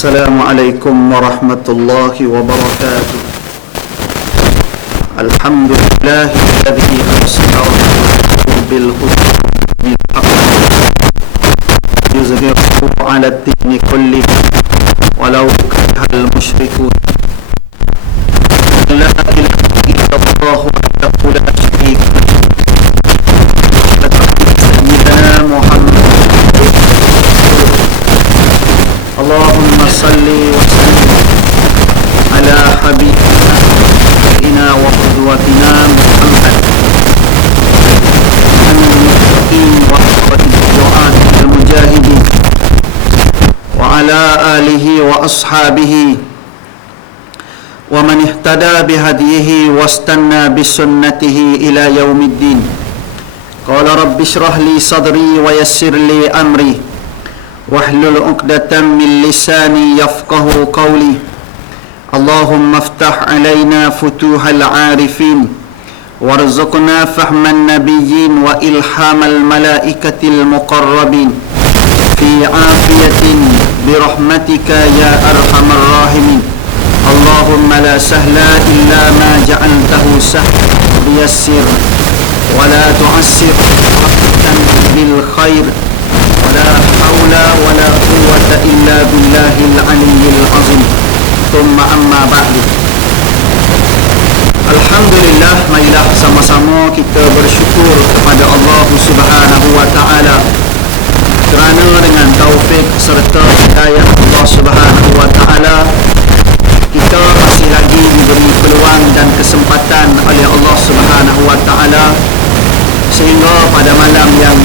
Assalamualaikum warahmatullahi wabarakatuh. Alhamdulillahilladzi arsala bil huda bil haqq yuzhiruhu 'ala ad-dini kullihi walau karihal musyrikun. La ilaha illallah wahdahu la syarika lahu. Sayyidina Muhammad Allahumma salli wa sallim ala habibina wa qudwatina Muhammad al-muttaqin wa du'at al-mujahidin wa ala alihi wa ashabihi wa man ihtada bihadihi wastanna bisunnatihi ila yaumiddin. Qala rabbi shrah li sadri wa yassir li amri wahlul 'uqdatam min lisani yafqahu qawli. Allahumma iftah 'alaina futuhal 'arifin warzuqna fahman nabiyyin wa ilhamal malaikatil muqarrabin fi 'afiyatin birahmatika ya arhamar rahimin. Allahumma la sahla illa ma ja'altahu sahlan biyassir wa la tu'assir rahmatan bil khair. La haula wa la quwwata illa billahil aliyyil azim. Thumma amma ba'du. Alhamdulillah, marilah sama-sama kita bersyukur kepada Allah Subhanahu wa taala kerana dengan taufik serta hidayah Allah Subhanahu wa taala kita masih lagi diberi peluang dan kesempatan oleh Allah Subhanahu wa taala sehingga pada malam yang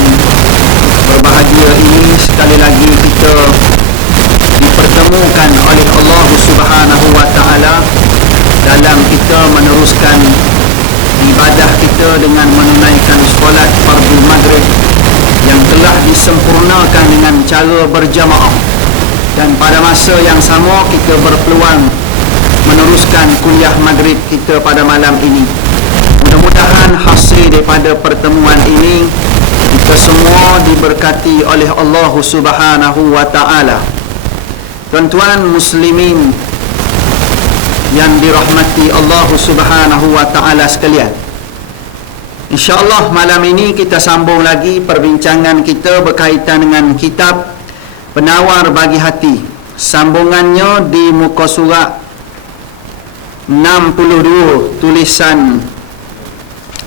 berbahagia ini sekali lagi kita dipertemukan oleh Allah Subhanahu wa taala dalam kita meneruskan ibadah kita dengan menunaikan solat fardu maghrib yang telah disempurnakan dengan cara berjamaah, dan pada masa yang sama kita berpeluang meneruskan kuliah maghrib kita pada malam ini. Mudah-mudahan hasil daripada pertemuan ini kita semua diberkati oleh Allah Subhanahu wa taala. Tuan-tuan muslimin yang dirahmati Allah Subhanahu wa taala sekalian, insya-Allah malam ini kita sambung lagi perbincangan kita berkaitan dengan kitab Penawar Bagi Hati. Sambungannya di muka surat 62 tulisan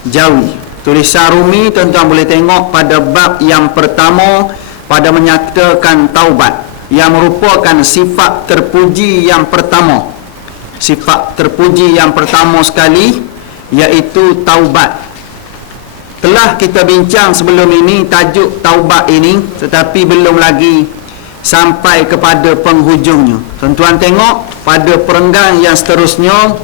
Jawi. Tulisan Rumi tuan-tuan boleh tengok pada bab yang pertama pada menyatakan taubat, yang merupakan sifat terpuji yang pertama. Sifat terpuji yang pertama sekali iaitu taubat. Telah kita bincang sebelum ini tajuk taubat ini, tetapi belum lagi sampai kepada penghujungnya. Tuan-tuan tengok pada perenggan yang seterusnya.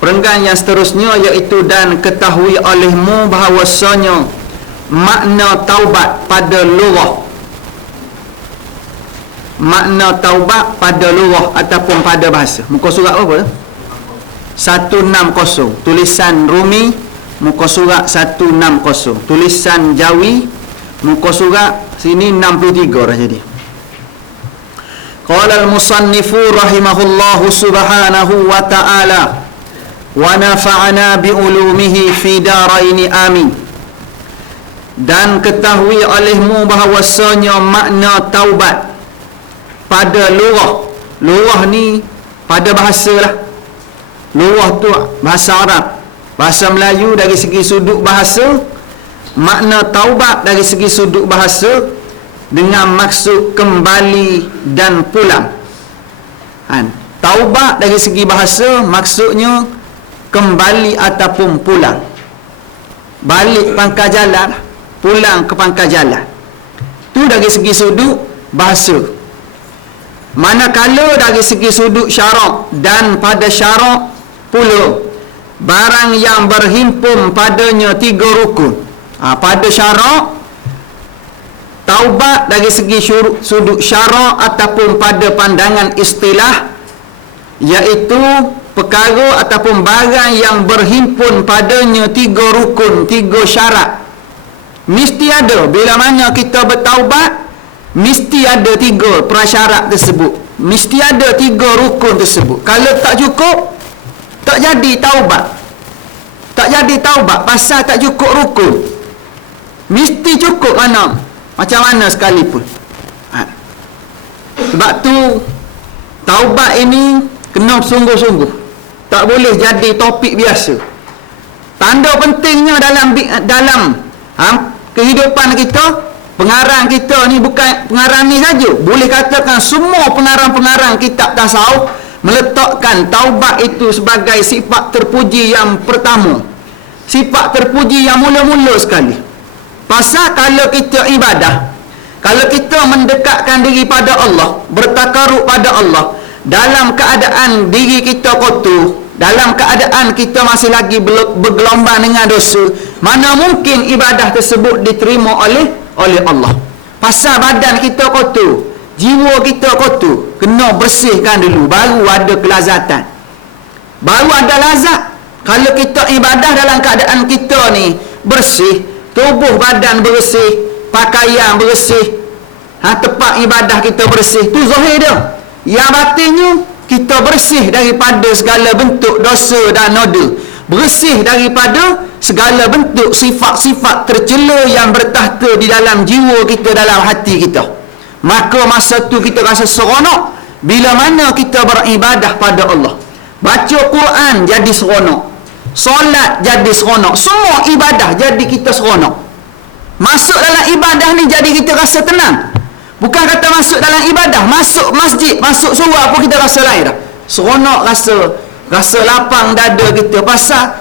Perenggan yang seterusnya iaitu dan ketahui olehmu bahawasanya makna taubat pada lughah. Makna taubat pada lughah ataupun pada bahasa. Muka surat apa? 160. Tulisan Rumi muka surat 160. Tulisan Jawi muka surat sini 63 dah jadi. Qala al-musannifu rahimahullahu subhanahu wa ta'ala wa nafa'ana bi'ulumihi fi daraini amin. Dan ketahui olehmu bahawasanya makna taubat pada lughah. Lughah ni pada bahasa lah. Lughah tu bahasa Arab, bahasa Melayu. Dari segi sudut bahasa, makna taubat dari segi sudut bahasa dengan maksud kembali dan pulang. Taubat dari segi bahasa maksudnya kembali ataupun pulang. Balik pangkal jalan, pulang ke pangkal jalan. Tu dari segi sudut bahasa. Manakala dari segi sudut syarak, dan pada syarak pula barang yang berhimpun padanya 3 rukun. Pada syarak taubat dari segi sudut syarak ataupun pada pandangan istilah iaitu perkara ataupun barang yang berhimpun padanya 3 rukun, 3 syarat. Mesti ada. Bila mana kita bertaubat, mesti ada 3 prasyarat tersebut. mesti ada 3 rukun tersebut. Kalau tak cukup, tak jadi taubat. Tak jadi taubat pasal tak cukup rukun. Mesti cukup mana, macam mana sekalipun. Sebab tu taubat ini kena sungguh-sungguh. Tak boleh jadi topik biasa. Tanda pentingnya dalam kehidupan kita, pengarang kita ni bukan pengarang ni saja. Boleh katakan semua pengarang-pengarang kitab tasawuf meletakkan taubat itu sebagai sifat terpuji yang pertama. Sifat terpuji yang mula-mula sekali. Pasal kalau kita ibadah, kalau kita mendekatkan diri pada Allah, bertakaruk pada Allah, dalam keadaan diri kita kotor, dalam keadaan kita masih lagi bergelombang dengan dosa, mana mungkin ibadah tersebut diterima oleh Allah. Pasal badan kita kotor, jiwa kita kotor, kena bersihkan dulu, baru ada kelazatan, baru ada lazat. Kalau kita ibadah dalam keadaan kita ni bersih, tubuh badan bersih, pakaian bersih, tempat ibadah kita bersih, tu zahir dia. Yang batinnya, kita bersih daripada segala bentuk dosa dan noda, bersih daripada segala bentuk sifat-sifat tercela yang bertahta di dalam jiwa kita, dalam hati kita. Maka masa tu kita rasa seronok bila mana kita beribadah pada Allah. Baca Quran jadi seronok, solat jadi seronok, semua ibadah jadi kita seronok. Masuk dalam ibadah ni jadi kita rasa tenang. Bukan kata masuk dalam ibadah, masuk masjid, masuk surau pun kita rasa lain dah. Seronok, rasa lapang dada kita pasal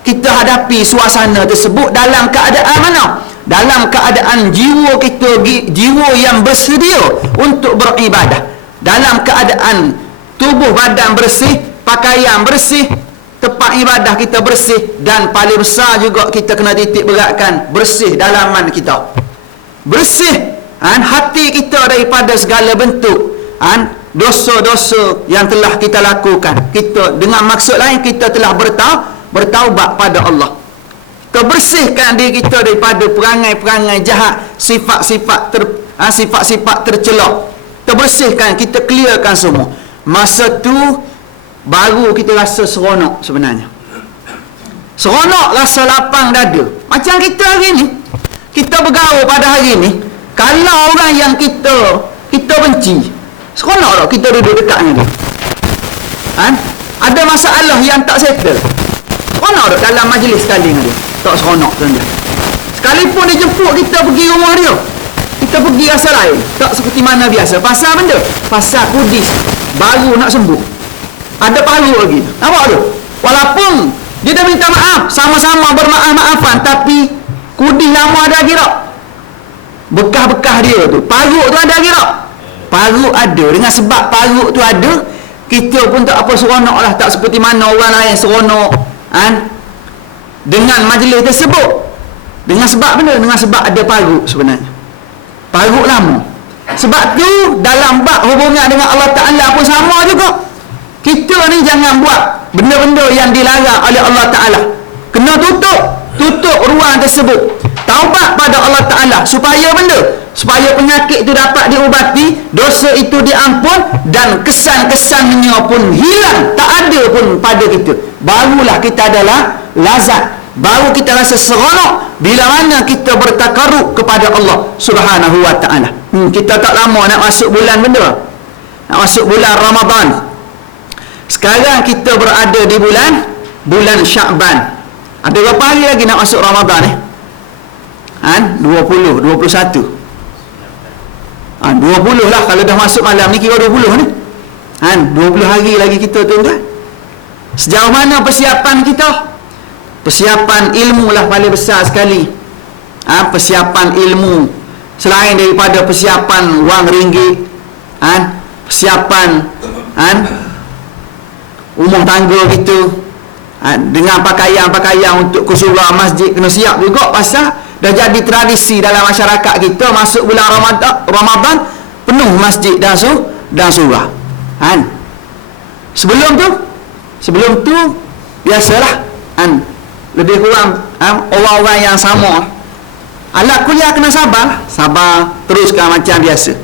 kita hadapi suasana tersebut dalam keadaan mana? Dalam keadaan jiwa kita, jiwa yang bersedia untuk beribadah. Dalam keadaan tubuh badan bersih, pakaian bersih, tempat ibadah kita bersih, dan paling besar juga kita kena titik beratkan bersih dalaman kita. Bersih hati kita daripada segala bentuk dosa-dosa yang telah kita lakukan. Kita dengan maksud lain, kita telah bertaubat pada Allah. Kita bersihkan diri kita daripada perangai-perangai jahat, sifat-sifat tercela. Kita bersihkan, kita clearkan semua. Masa tu baru kita rasa seronok sebenarnya. Seronok, rasa lapang dada. Macam kita hari ni, kita bergaul pada hari ni. Kalau orang yang kita benci, seronok tak kita duduk dekat dengan dia? Ada masalah yang tak settle, seronok tak dalam majlis sekali dengan dia? Tak seronok tuan-tuan. Sekalipun dia jemput kita pergi rumah dia, kita pergi rasa lain, tak seperti mana biasa. Pasal benda? Pasal kudis baru nak sembuh, ada paru lagi. Nampak tu? Walaupun dia dah minta maaf, sama-sama bermaaf-maafan, tapi kudis lama ada gerak. Bekah-bekah dia tu, paruk tu ada gerak. Paruk ada, dengan sebab paruk tu ada, kita pun tak apa seronok lah. Tak seperti mana orang lain seronok dengan majlis tersebut. Dengan sebab benda, dengan sebab ada paruk sebenarnya, paruk lama. Sebab tu dalam bab hubungan dengan Allah Ta'ala pun sama juga. Kita ni jangan buat benda-benda yang dilarang oleh Allah Ta'ala. Kena tutup ruang tersebut. Taubat pada Allah Ta'ala supaya supaya penyakit itu dapat diubati, dosa itu diampun, dan kesan-kesannya pun hilang, tak ada pun pada kita. Barulah kita adalah lazat, baru kita rasa seronok bila mana kita bertakaruk kepada Allah Subhanahu wa Ta'ala. Kita tak lama nak masuk bulan benda, nak masuk bulan Ramadan. Sekarang kita berada di bulan Sya'ban. Ada berapa hari lagi nak masuk Ramadan 20, 21. 20 lah kalau dah masuk malam ni, kira 20 ni. 20 hari lagi kita, tuan-tuan. Sejauh mana persiapan kita? Persiapan ilmu lah paling besar sekali. Persiapan ilmu, selain daripada persiapan wang ringgit, persiapan rumah tangga kita, dengan pakaian-pakaian untuk ke surau masjid kena siap juga. Pasal dah jadi tradisi dalam masyarakat kita, masuk bulan Ramadan penuh masjid dan surau. Sebelum tu biasalah lebih kurang orang-orang yang sama. Ala kuliah kena sabar teruskan macam biasa.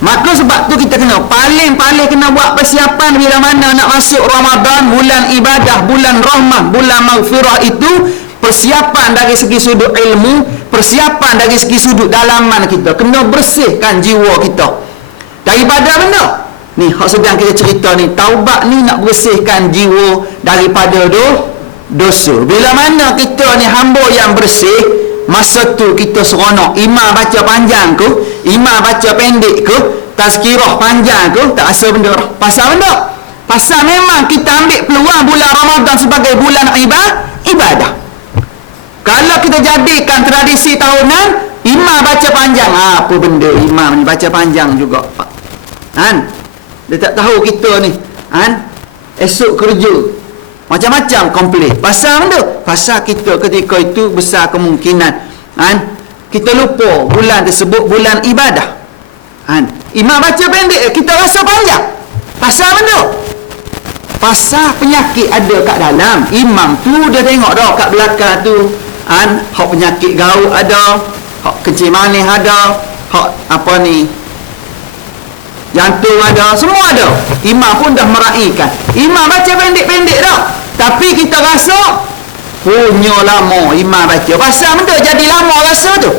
Maka sebab tu kita kena paling-paling kena buat persiapan bila mana nak masuk Ramadan, bulan ibadah, bulan rahmah, bulan maghfirah itu. Persiapan dari segi sudut ilmu, persiapan dari segi sudut dalaman kita. Kena bersihkan jiwa kita daripada benda ni. Hak sedang kita cerita ni, taubat ni nak bersihkan jiwa daripada dosa. Bila mana kita ni hamba yang bersih, masa tu kita seronok. Imam baca panjang ke, imam baca pendek ke, tazkirah panjang ke, tak rasa benda. Pasal benda? Pasal memang kita ambil peluang bulan Ramadan sebagai bulan ibadah. Kalau kita jadikan tradisi tahunan, imam baca panjang, apa benda imam ni baca panjang juga, kan? Dia tak tahu kita ni, kan? Esok kerja macam-macam komplain. Pasal benda? Pasal kita ketika itu besar kemungkinan, kan? Kita lupa bulan tersebut bulan ibadah, kan? Imam baca pendek, kita rasa panjang. Pasal benda? Pasal penyakit ada kat dalam. Imam tu dia tengok dah kat belakang tu, kan? Hak penyakit gaul ada, hak kencing manis ada, hak apa ni, jantung ada, semua ada. Imam pun dah meraihkan. Imam baca pendek-pendek dah, tapi kita rasa punya lama imam baca. Pasal benda jadi lama rasa tu.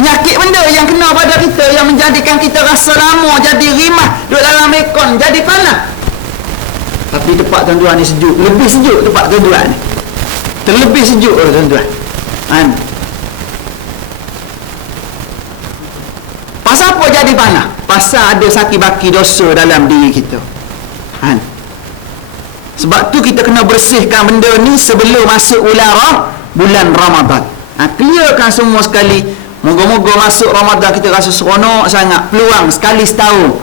Penyakit benda yang kena pada kita, yang menjadikan kita rasa lama, jadi rimah, duduk dalam ekon, jadi panas. Tapi tempat tuan-tuan ni sejuk, lebih sejuk tempat tuan-tuan ni. Terlebih sejuk tuan-tuan, kan? Pasal apa jadi panas? Pasal ada sakit-baki dosa dalam diri kita, kan? Sebab tu kita kena bersihkan benda ni sebelum masuk bulan Ramadan. Clearkan semua sekali. Moga-moga masuk Ramadan kita rasa seronok sangat. Peluang sekali setahun.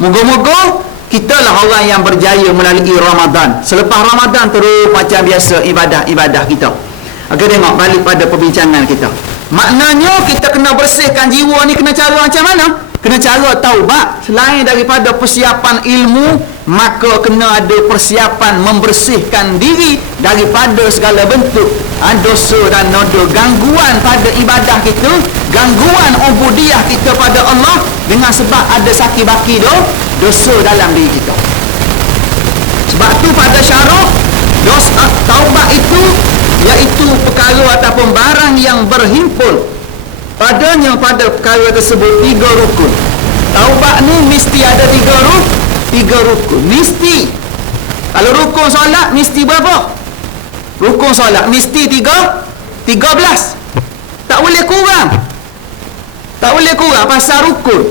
Moga-moga kita lah orang yang berjaya melalui Ramadan. Selepas Ramadan terus macam biasa ibadah-ibadah kita. Okey, tengok balik pada perbincangan kita. Maknanya kita kena bersihkan jiwa ni, kena cara macam mana? Kena cara taubat. Selain daripada persiapan ilmu, maka kena ada persiapan membersihkan diri daripada segala bentuk dosa dan noda, gangguan pada ibadah kita, gangguan ubudiyah kita pada Allah, dengan sebab ada sakit-baki dosa dalam diri kita. Sebab tu pada syarah dosa taubat itu iaitu perkara ataupun barang yang berhimpun padanya pada perkara tersebut 3 rukun. Taubat ni mesti ada 3 rukun. Mesti. Kalau rukun solat mesti berapa? Rukun solat mesti 13. Tak boleh kurang. Tak boleh kurang pasal rukun,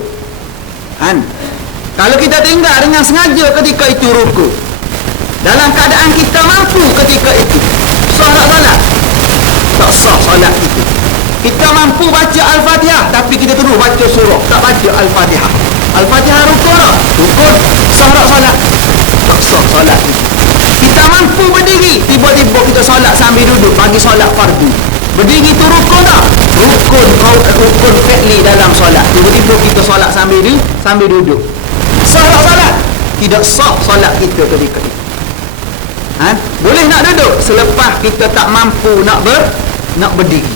kan? Kalau kita tinggal dengan sengaja ketika itu rukun, dalam keadaan kita mampu ketika itu, sah tak solat? Tak sah solat itu. Kita mampu baca Al-Fatihah, tapi kita terus baca surah, tak baca Al-Fatihah. Al-Fatihah rukun tak? Rukun. Sah tak solat? Tak sah solat itu. Kita mampu berdiri, tiba-tiba kita solat sambil duduk, bagi solat fardu. Berdiri tu rukun tak? Rukun fi'li dalam solat. Tiba-tiba kita solat sambil duduk. Sah tak solat? Tidak sah solat kita ketika itu. Boleh nak duduk selepas kita tak mampu nak berdiri.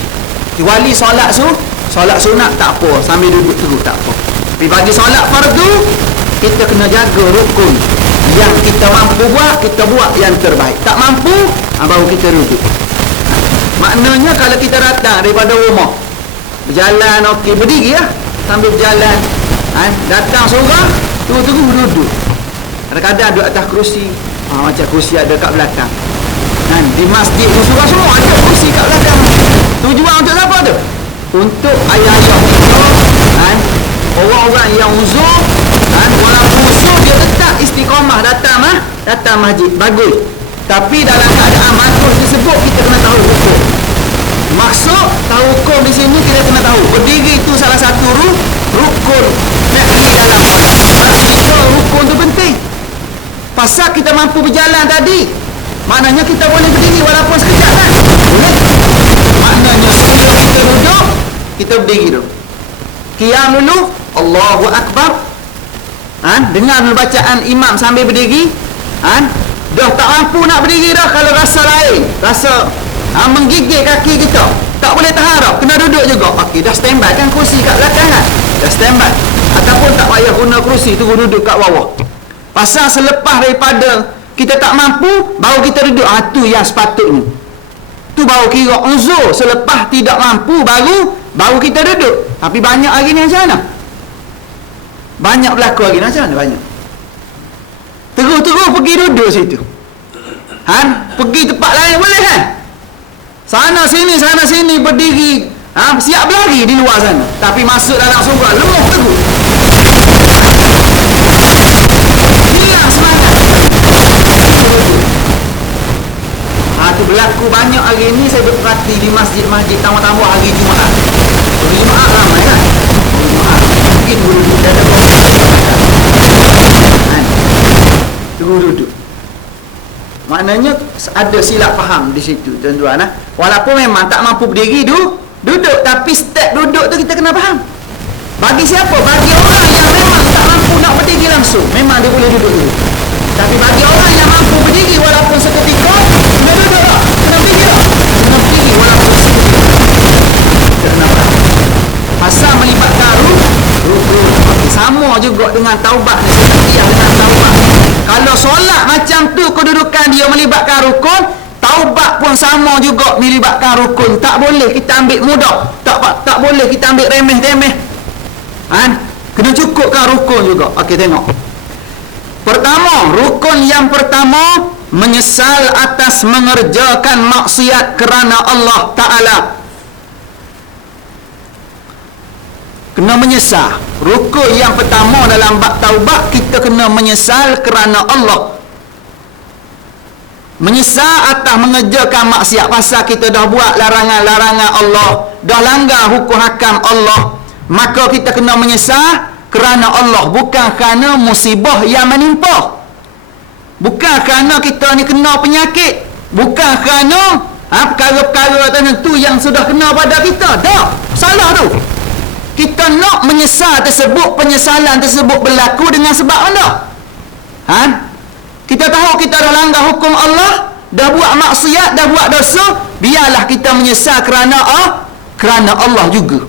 Kecuali solat sunat tak apa, sambil duduk terus tak apa. Tapi bagi solat fardu, kita kena jaga rukun. Yang kita mampu buat, kita buat yang terbaik. Tak mampu, baru kita duduk. Maknanya kalau kita datang daripada rumah, berjalan okey, berdiri lah sambil berjalan, datang surah, terus duduk. Kadang-kadang duduk atas kerusi, macam kerusi ada kat belakang, di masjid surah semua ada kerusi kat belakang. Tujuan untuk apa tu? Untuk ayah-ayah kita, orang-orang yang uzur, walaupun uzur dia tetap istiqamah datang masjid, bagus. Tapi dalam keadaan bagus tersebut kita kena tahu hukum. Maksud tahu hukum di sini kita kena tahu berdiri itu salah satu rukun dalam. Kenapa rukun tu penting? Pasal kita mampu berjalan tadi, maknanya kita boleh berdiri walaupun sekejap kan? Boleh. Maknanya sebelum kita duduk, kita berdiri dulu. Qiyam dulu, Allahu Akbar. Dengar bacaan imam sambil berdiri. Dah tak mampu nak berdiri dah kalau rasa lain, rasa menggigit kaki kita, tak boleh taharah, kena duduk juga. Okey, dah standby kan kerusi kat belakang kan? Dah standby. Ataupun tak payah guna kerusi, tu duduk kat bawah. Pasal selepas daripada kita tak mampu, baru kita duduk. Tu yang sepatutnya. Tu baru kira uzur. Selepas tidak mampu, baru kita duduk. Tapi banyak lagi ni macam mana? Banyak berlaku lagi macam mana? Banyak. Terus pergi duduk situ. Pergi tempat lain boleh kan? Sana sini berdiri. Siap berlari di luar sana. Tapi masuk dalam surga, lemah terus. Hilang semangat. Tu berlaku banyak hari ni. Saya berperhati di masjid-masjid tambah-tambah hari Jumaat. Hari Jumaat ramai kan? Hari Jumaat mungkin duduk dah duduk. Maknanya ada silap faham di situ tuan-tuan. Walaupun memang tak mampu berdiri duduk, tapi step duduk tu kita kena faham. Bagi siapa? Bagi orang yang memang tak mampu nak berdiri langsung, memang dia boleh duduk dulu. Tapi bagi orang yang mampu berdiri walaupun seketika, kena duduk lah. Kena berdiri lah. Kena berdiri walaupun seketika. Kita kena faham. Pasal melibatkan rukun. Sama juga dengan taubat. Sekian dengan taubat. Kalau solat macam tu kedudukan dia melibatkan rukun, taubat pun sama juga melibatkan rukun. Tak boleh kita ambil mudah. Tak boleh kita ambil remeh-remeh. Kena cukupkan rukun juga. Okey, tengok. Pertama, rukun yang pertama, menyesal atas mengerjakan maksiat kerana Allah Ta'ala. Kena menyesal. Rukun yang pertama dalam bab taubat, kita kena menyesal kerana Allah. Menyesal atas mengerjakan maksiat. Pasal kita dah buat larangan-larangan Allah, dah langgar hukum hakam Allah, maka kita kena menyesal kerana Allah, bukan kerana musibah yang menimpa, bukan kerana kita ni kena penyakit, bukan kerana perkara-perkara tertentu yang sudah kena pada kita. Tak, salah tu. Kita nak menyesal tersebut, penyesalan tersebut berlaku dengan sebab mana? Kita tahu kita dah langgar hukum Allah, dah buat maksiat, dah buat dosa, biarlah kita menyesal kerana Allah juga.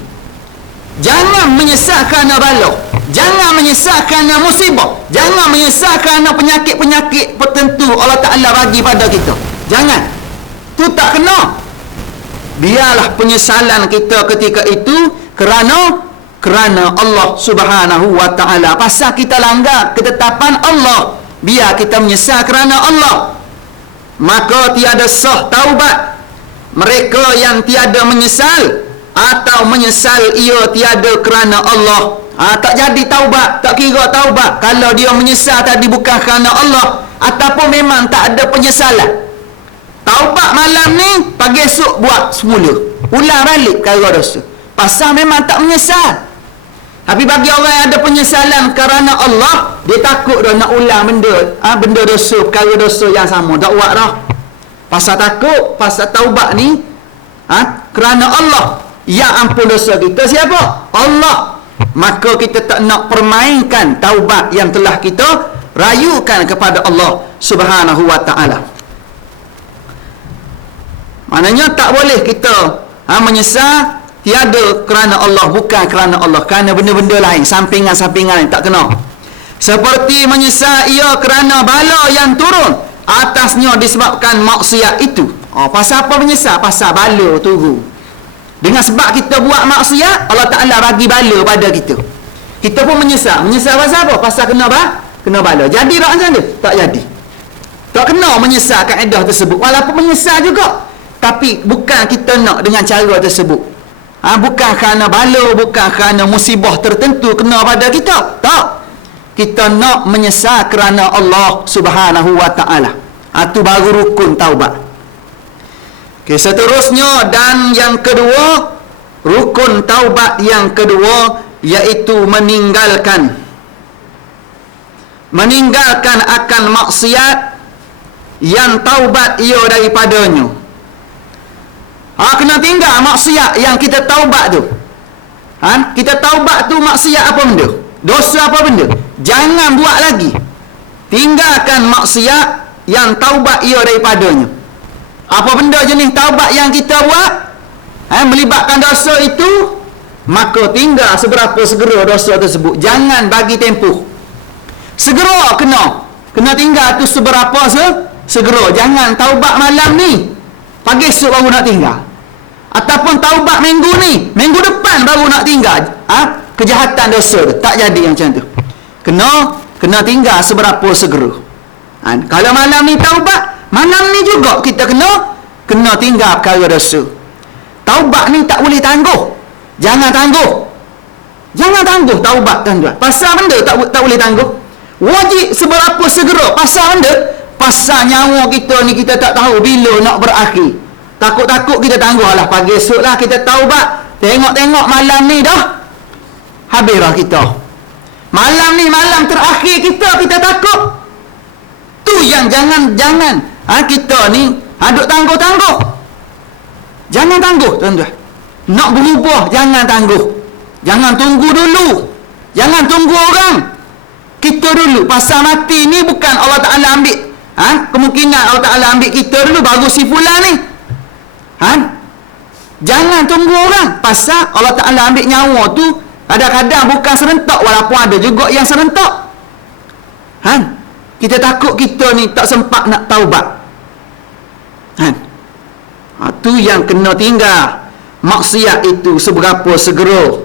Jangan menyesal kerana bala, jangan menyesal kerana musibah, jangan menyesal kerana penyakit-penyakit tertentu Allah Ta'ala bagi pada kita. Jangan. Tu tak kena. Biarlah penyesalan kita ketika itu kerana Allah Subhanahu wa Ta'ala. Pasal kita langgar ketetapan Allah, biar kita menyesal kerana Allah. Maka tiada sah taubat mereka yang tiada menyesal, atau menyesal ia tiada kerana Allah. Tak jadi taubat, tak kira taubat kalau dia menyesal tadi bukan kerana Allah, ataupun memang tak ada penyesalan. Taubat malam ni, pagi esok buat semula, ulang balik perkara dosa, pasal memang tak menyesal. Tapi bagi orang yang ada penyesalan kerana Allah, dia takut dah nak ulang benda dosa, perkara dosa yang sama, tak buat dah. Pasal takut, pasal taubat ni kerana Allah. Yang ampun dosa kita siapa? Allah. Maka kita tak nak permainkan taubat yang telah kita rayukan kepada Allah Subhanahu wa Ta'ala. Maknanya tak boleh kita menyesal tiada kerana Allah, bukan kerana Allah, kerana benda-benda lain, sampingan-sampingan lain, tak kena. Seperti menyesal ia kerana bala yang turun atasnya disebabkan maksiat itu. Pasal apa menyesal? Pasal bala turun. Dengan sebab kita buat maksiat, Allah Ta'ala bagi bala pada kita. Kita pun menyesal. Menyesal pasal apa? Pasal kena bala. Jadi tak macam tu? Tak jadi. Tak kena menyesal kaedah tersebut. Walaupun menyesal juga, tapi bukan kita nak dengan cara tersebut. Bukan kerana bala, bukan kerana musibah tertentu kena pada kita. Tak. Kita nak menyesal kerana Allah Subhanahu wa Ta'ala. Itu baru rukun taubat. Okay, seterusnya dan yang kedua, rukun taubat yang kedua, iaitu meninggalkan akan maksiat yang taubat ia daripadanya. Kena tinggal maksiat yang kita taubat tu. Kita taubat tu maksiat apa benda? Dosa apa benda? Jangan buat lagi. Tinggalkan maksiat yang taubat ia daripadanya. Apa benda jenis taubat yang kita buat? melibatkan dosa itu, maka tinggal seberapa segera dosa tersebut. Jangan bagi tempoh. Segera kena tinggal tu seberapa segera. Jangan taubat malam ni, pagi esok baru nak tinggal. Ataupun taubat minggu ni, minggu depan baru nak tinggal. Kejahatan dosa tu tak jadi macam tu. Kena tinggal seberapa segera. Kalau malam ni taubat, malam ni juga kita kena tinggal perkara dosa. Taubat ni tak boleh tangguh. Jangan tangguh taubat, tuan-tuan. Pasal benda tak boleh tangguh. Wajib seberapa segera. Pasal benda, pasal nyawa kita ni kita tak tahu bila nak berakhir. Takut-takut kita tangguh lah, pagi esok lah kita taubat. Tengok malam ni dah habis lah kita. Malam ni malam terakhir kita takut. Tu yang jangan kita ni duk tangguh. Jangan tangguh, tuan-tuan. Nak berubah, jangan tangguh. Jangan tunggu dulu. Jangan tunggu orang. Kita dulu. Pasal mati ni bukan Allah Ta'ala ambil. Kemungkinan Allah Ta'ala ambil kita dulu, baru si fulan ni. Jangan tunggu orang. Pasal Allah Ta'ala ambil nyawa tu, kadang-kadang bukan serentak, walaupun ada juga yang serentak. Kita takut kita ni tak sempat nak taubat. Tu yang kena tinggal maksiat itu seberapa segera.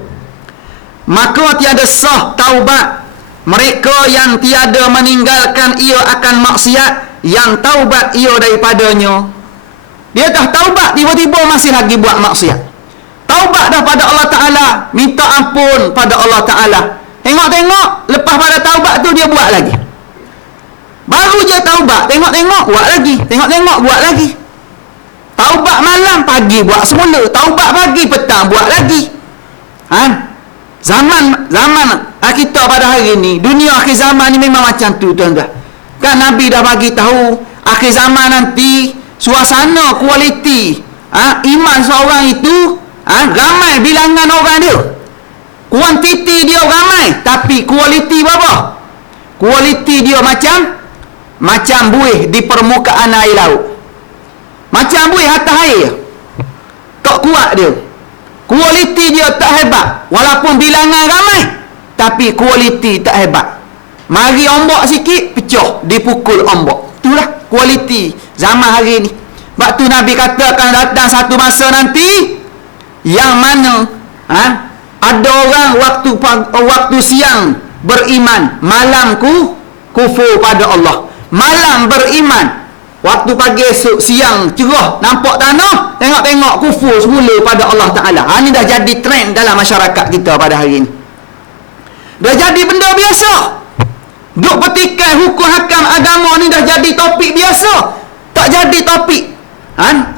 Maka tiada sah taubat mereka yang tiada meninggalkan ia akan maksiat yang taubat ia daripadanya. Dia dah taubat, tiba-tiba masih lagi buat maksiat. Taubat dah pada Allah Ta'ala, minta ampun pada Allah Ta'ala. Tengok-tengok, lepas pada taubat tu dia buat lagi. Baru je taubat, tengok-tengok buat lagi. Tengok-tengok buat lagi. Taubat malam, pagi buat semula. Taubat pagi, petang buat lagi. Zaman kita pada hari ni, dunia akhir zaman ni memang macam tu, tuan-tuan. Kan Nabi dah bagi tahu akhir zaman nanti suasana kualiti iman seorang itu ramai bilangan orang dia. Kuantiti dia ramai, tapi kualiti berapa? Kualiti dia macam buih di permukaan air laut. Macam buih atas air. Tak kuat dia. Kualiti dia tak hebat. Walaupun bilangan ramai, tapi kualiti tak hebat. Mari ombak sikit, pecah, dipukul ombak. Itulah kualiti zaman hari ni. Sebab tu Nabi kata akan datang satu masa nanti yang mana ada orang waktu siang beriman, malam kufur pada Allah. Malam beriman, waktu pagi esok siang cerah, nampak tanah, tengok-tengok kufur semula pada Allah Ta'ala. Ini dah jadi trend dalam masyarakat kita pada hari ini. Dah jadi benda biasa. Duk petikai hukum hakam agama ni dah jadi topik biasa. Tak jadi topik.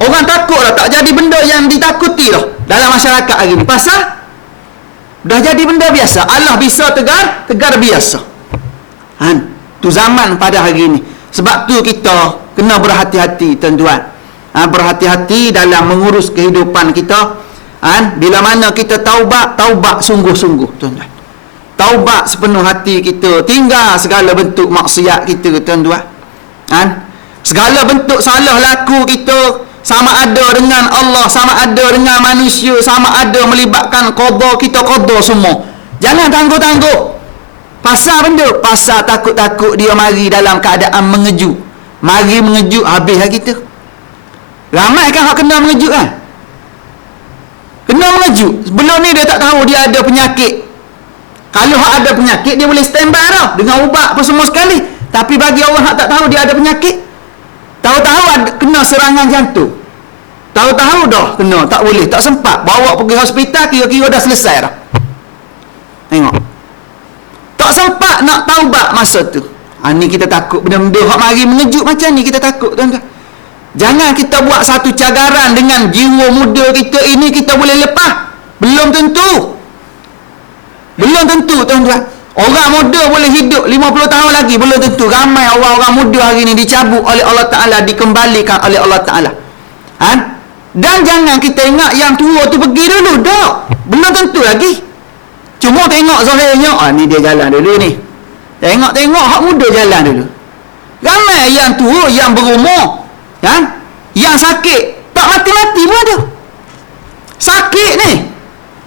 Orang takut lah, tak jadi benda yang ditakuti lah dalam masyarakat hari ni. Pasal dah jadi benda biasa. Allah bisa tegar biasa. Tu zaman pada hari ni. Sebab tu kita kena berhati-hati, tuan-tuan. Berhati-hati dalam mengurus kehidupan kita. Bila mana kita taubat sungguh-sungguh, tuan-tuan. Taubat sepenuh hati kita, tinggal segala bentuk maksiat kita, tuan-tuan. Segala bentuk salah laku kita, sama ada dengan Allah, sama ada dengan manusia, sama ada melibatkan qada, kita qada semua. Jangan tangguh-tangguh. Pasal benda, pasal takut-takut dia mari dalam keadaan mengejut. Mari mengejut, habislah kita. Ramai kan hak kena mengejut kan? Kena mengejut. Sebelum ni dia tak tahu dia ada penyakit. Kalau hak ada penyakit, dia boleh standby dah dengan ubat apa semua sekali. Tapi bagi orang hak tak tahu dia ada penyakit, tahu-tahu kena serangan jantung, tahu-tahu dah kena, tak boleh, tak sempat, bawa pergi hospital, kira-kira dah selesai dah. Tengok, tak sempat nak taubat masa tu. Ni kita takut benda-benda hak mari mengejut macam ni, kita takut, tuan-tuan. Jangan kita buat satu cagaran dengan jiwa muda kita ini kita boleh lepas. Belum tentu, tuan-tuan. Orang muda boleh hidup 50 tahun lagi, belum tentu. Ramai orang-orang muda hari ni dicabut oleh Allah Ta'ala, dikembalikan oleh Allah Ta'ala. Dan jangan kita ingat yang tua tu pergi dulu. Tak, belum tentu lagi. Cuma tengok zahirnya, ni dia jalan dulu ni. Tengok-tengok hak muda jalan dulu. Ramai yang tua, yang berumur, yang sakit, tak mati-mati pun ada. Sakit ni,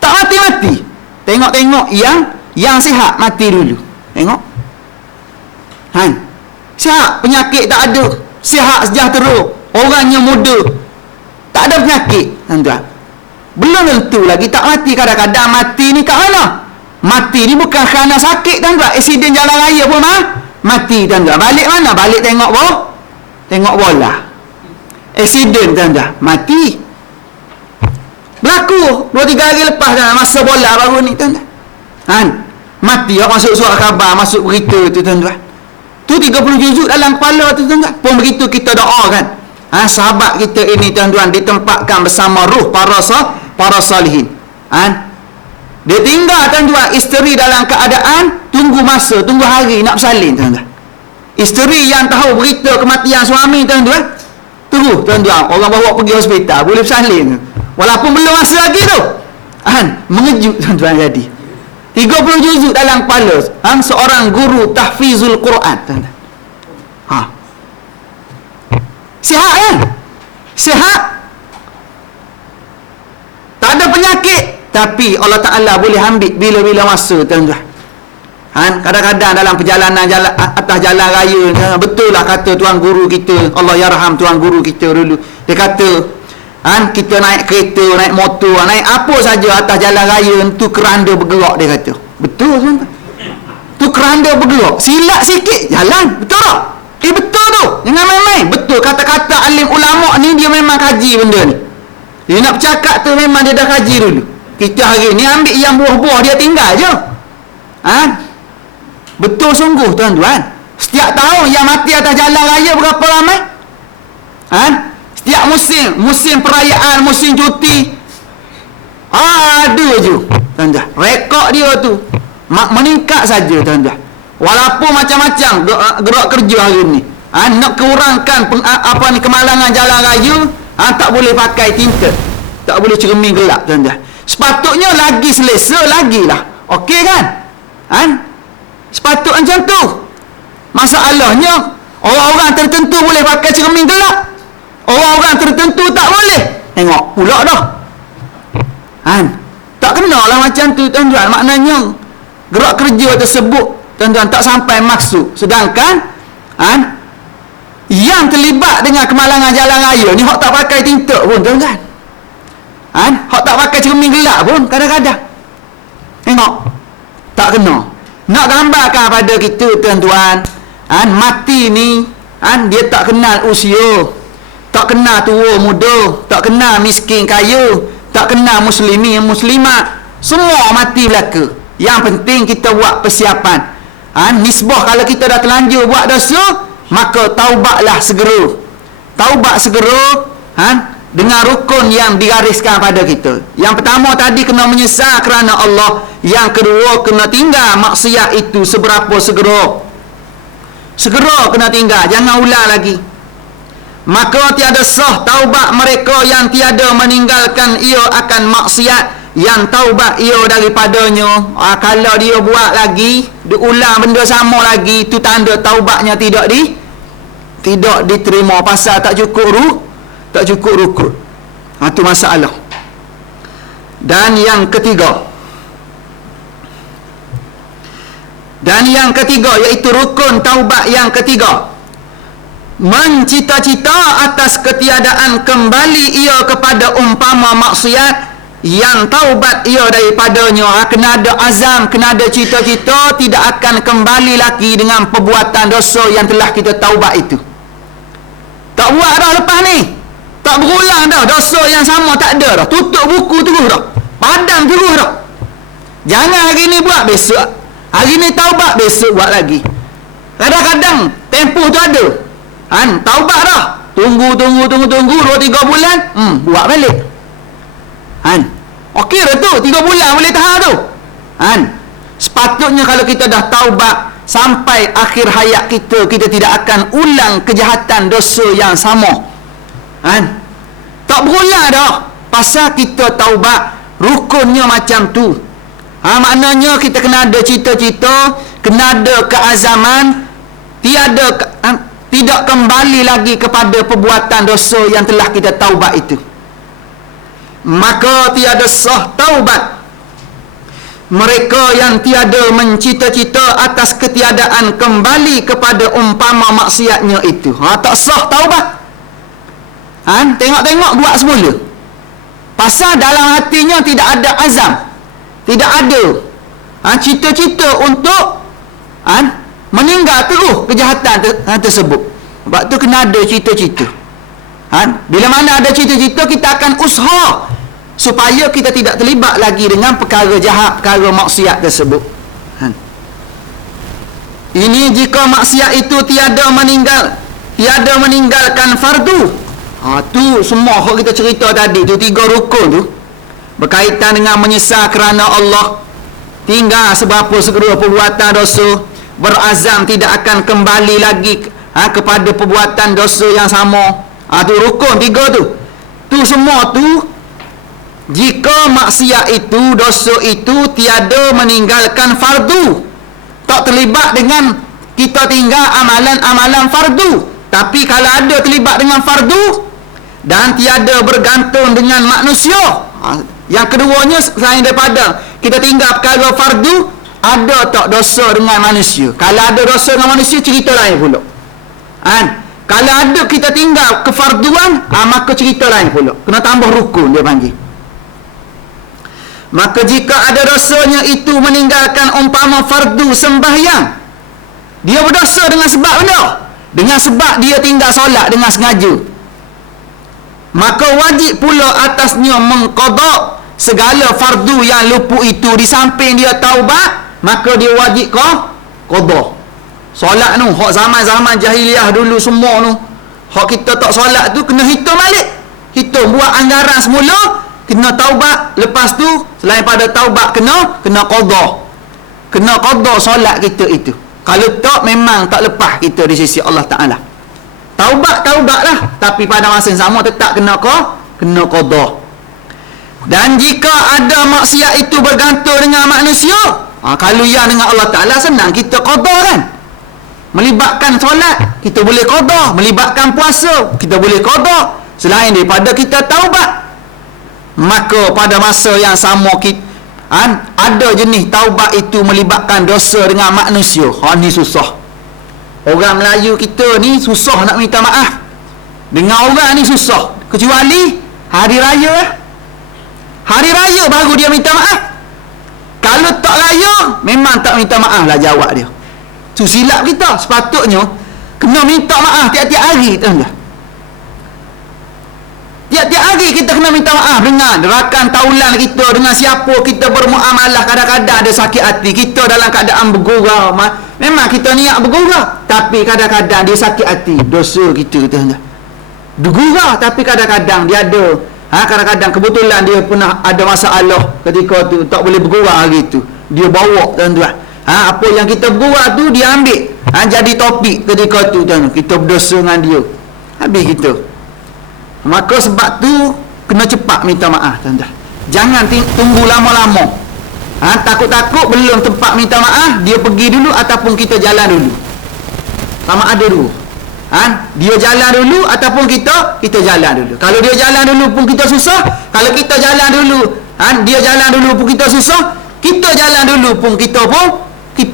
tak mati-mati. Tengok-tengok yang sihat mati dulu. Tengok. Sihat, penyakit tak ada. Sihat sejahtera. Orangnya muda. Tak ada penyakit, tuan-tuan. Belum tentu lagi tak mati. Kadang-kadang mati ni kat mana? Mati ni bukan kerana sakit, tuan-tuan. Aksiden jalan raya pun mati, tuan-tuan. Balik mana? Balik tengok bola. Aksiden, tuan-tuan. Mati. Berlaku 2-3 hari lepas dah masa bola baru ni, tuan-tuan. Mati awak masuk surat khabar, masuk berita tu, tuan-tuan. Tu 30 juzuk dalam kepala tu, tuan-tuan. Pun begitu kita doakan. Sahabat kita ini, tuan-tuan, ditempatkan bersama ruh para salihin. Dia tinggal, tuan-tuan, isteri dalam keadaan tunggu masa, tunggu hari nak bersalin, tuan-tuan. Isteri yang tahu berita kematian suami, tuan-tuan, tunggu, tuan-tuan, orang bawa pergi hospital boleh bersalin, walaupun belum masa lagi tu. Mengejut, tuan-tuan, jadi 30 juzuk dalam kepala seorang guru tahfizul Quran, tuan-tuan. Sihat kan? Sihat. Tak ada penyakit, tapi Allah Ta'ala boleh ambil bila-bila masa, tuan-tuan. Kadang-kadang dalam perjalanan atas jalan raya, betul lah kata tuan guru kita, Allah yarham tuan guru kita dulu. Dia kata, kita naik kereta, naik motor, naik apa saja atas jalan raya, tu keranda bergerak, dia kata. Betul, tuan-tuan. Tu keranda bergerak. Silap sikit, jalan. Betul tak? Betul tu. Jangan main-main. Betul. Kata-kata alim ulama' ni, dia memang kaji benda ni. Dia nak bercakap tu memang dia dah kaji dulu. Kita hari ni ambil yang buah-buah, dia tinggal je. Betul sungguh, tuan-tuan. Setiap tahun yang mati atas jalan raya berapa ramai? Setiap musim perayaan, musim cuti, ada je, tuan-tuan. Rekod dia tu meningkat saja, tuan-tuan. Walaupun macam-macam gerak kerja hari ni, nak kurangkan kemalangan jalan raya, tak boleh pakai tinta, tak boleh cermin gelap, tuan-tuan. Sepatutnya lagi selesa, lagilah. Okey kan? Sepatutnya macam tu. Masalahnya, orang-orang tertentu boleh pakai cermin gelap, orang-orang tertentu tak boleh. Tengok pula dah. Tak kenalah macam tu, tuan-tuan. Maknanya gerak kerja tersebut, tuan-tuan, tak sampai maksud. Sedangkan yang terlibat dengan kemalangan jalan raya ni, hak tak pakai tinta pun, tuan-tuan. Hak tak pakai cermin gelap pun kadang-kadang. Tengok, tak kena. Nak gambarkan pada kita, tuan-tuan, mati ni, dia tak kenal usia, tak kenal tua muda, tak kenal miskin kaya, tak kenal muslimi muslimat. Semua mati belaka. Yang penting kita buat persiapan. Nisbah kalau kita dah terlanjur buat dosa, maka taubatlah segera. Taubat segera dengan rukun yang digariskan pada kita. Yang pertama tadi kena menyesal kerana Allah. Yang kedua kena tinggal maksiat itu seberapa segera. Segera kena tinggal, jangan ulang lagi. Maka tiada sah taubat mereka yang tiada meninggalkan ia akan maksiat, yang taubat ia daripadanya. Kalau dia buat lagi, dia ulang benda sama lagi, itu tanda taubatnya tidak diterima, pasal tak cukup rukun. Itu masalah. Dan yang ketiga iaitu rukun taubat yang ketiga, mencita-cita atas ketiadaan kembali ia kepada umpama maksiat, yang taubat ia daripadanya. Kena ada azam, kena ada cita-cita tidak akan kembali lagi dengan perbuatan dosa yang telah kita taubat itu. Tak buat dah lepas ni, tak berulang dah, dosa yang sama tak ada dah, tutup buku terus dah, padam terus dah. Jangan hari ni buat, besok hari ni taubat, besok buat lagi. Kadang-kadang tempoh tu ada, taubat dah, tunggu 2-3 bulan, buat balik. Okey dah tu, 3 bulan boleh tahan tu. Sepatutnya kalau kita dah taubat sampai akhir hayat kita, kita tidak akan ulang kejahatan dosa yang sama. Tak berulang dah, pasal kita taubat. Rukunnya macam tu. Maknanya kita kena ada cita-cita, kena ada keazaman, tidak kembali lagi kepada perbuatan dosa yang telah kita taubat itu. maka tiada sah taubat mereka yang tiada mencita-cita atas ketiadaan kembali kepada umpama maksiatnya itu. Tak sah taubat. Tengok-tengok buat semula. Pasal dalam hatinya tidak ada azam, tidak ada cita-cita untuk meninggal terus kejahatan tersebut. Sebab tu kena ada cita-cita. Bila mana ada cita-cita, kita akan usaha supaya kita tidak terlibat lagi dengan perkara jahat, perkara maksiat tersebut. Ini jika maksiat itu tiada meninggalkan fardu. Tu semua yang kita cerita tadi tu, 3 rukun tu berkaitan dengan menyesal kerana Allah, tinggal seberapa segera perbuatan dosa, berazam tidak akan kembali lagi kepada perbuatan dosa yang sama. Tu rukun 3 tu. Tu semua tu jika maksiat itu, dosa itu tiada meninggalkan fardu, tak terlibat dengan kita tinggal amalan-amalan fardu. Tapi kalau ada terlibat dengan fardu dan tiada bergantung dengan manusia, yang keduanya selain daripada kita tinggal perkara fardu, ada tak dosa dengan manusia? Kalau ada dosa dengan manusia, cerita lain pula. Kalau ada kita tinggal kefarduan, maka cerita lain pula. Kena tambah rukun dia panggil. Maka jika ada dosanya itu meninggalkan umpama fardu sembahyang, dia berdosa dengan sebab benda, dengan sebab dia tinggal solat dengan sengaja, maka wajib pula atasnya mengqada segala fardu yang luput itu. Di samping dia taubat, maka dia wajib qada solat tu. Hak zaman-zaman jahiliah dulu semua tu, hak kita tak solat tu kena hitung balik, hitung buat anggaran semula, kena taubat. Lepas tu selain pada taubat kena qada solat kita itu. Kalau tak, memang tak lepas kita di sisi Allah Ta'ala. Taubatlah, tapi pada masa yang sama tetap kena qada. Dan jika ada maksiat itu bergantung dengan manusia, kalau yang dengan Allah Ta'ala senang kita qada kan. Melibatkan solat, kita boleh qada. Melibatkan puasa, kita boleh qada. Selain daripada kita taubat, maka pada masa yang sama kita ada jenis taubat itu melibatkan dosa dengan manusia. Ni susah. Orang Melayu kita ni susah nak minta maaf dengan orang ni, susah. Kecuali hari raya. Hari raya baru dia minta maaf. Kalau tak raya, memang tak minta maaf lah jawab dia. Tu silap kita. Sepatutnya kena minta maaf tiap-tiap hari. Tiap-tiap hari kita kena minta maaf dengan rakan taulan kita, dengan siapa kita bermuamalah. Kadang-kadang ada sakit hati, kita dalam keadaan bergurau. Memang kita niat bergurau, tapi kadang-kadang dia sakit hati, dosa kita bergurau. Tapi kadang-kadang dia ada kadang-kadang kebetulan dia pernah ada masalah ketika tu, tak boleh bergurau hari tu, dia bawa tuan-tuan. Apa yang kita bergurau tu dia ambil jadi topik ketika tu, tuan, kita berdosa dengan dia, habis kita. Maka sebab tu kena cepat minta maaf, tuan-tuan. Jangan tunggu lama-lama. Takut-takut belum tempat minta maaf, dia pergi dulu ataupun kita jalan dulu. Sama ada dulu. Dia jalan dulu ataupun kita jalan dulu. Kalau dia jalan dulu pun kita susah. Kalau kita jalan dulu, dia jalan dulu pun kita susah. Kita jalan dulu pun kita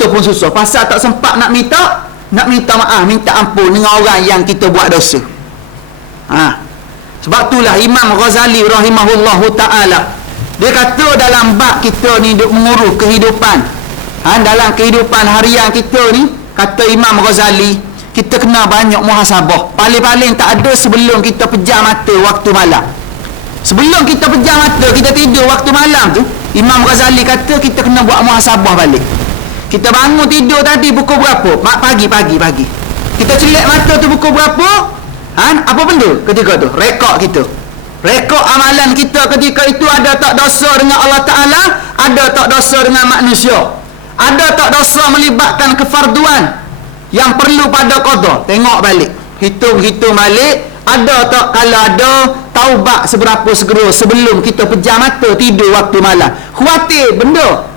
pun susah. Pasal tak sempat nak minta maaf, minta ampun dengan orang yang kita buat dosa. Sebab itulah Imam Ghazali rahimahullahu ta'ala, dia kata dalam bab kita ni duk mengurus kehidupan, dalam kehidupan harian kita ni, kata Imam Ghazali, kita kena banyak muhasabah. Paling-paling tak ada sebelum kita pejam mata waktu malam. Sebelum kita pejam mata, kita tidur waktu malam tu, Imam Ghazali kata kita kena buat muhasabah balik. Kita bangun tidur tadi pukul berapa? Pagi. Kita celik mata tu pukul berapa? Apa benda ketika tu? Rekod kita. Rekod amalan kita ketika itu, ada tak dosa dengan Allah Ta'ala, ada tak dosa dengan manusia, ada tak dosa melibatkan kefarduan yang perlu pada qada. Tengok balik, hitung balik, ada tak. Kalau ada, taubat seberapa segera sebelum kita pejam mata tidur waktu malam. Khuatir benda,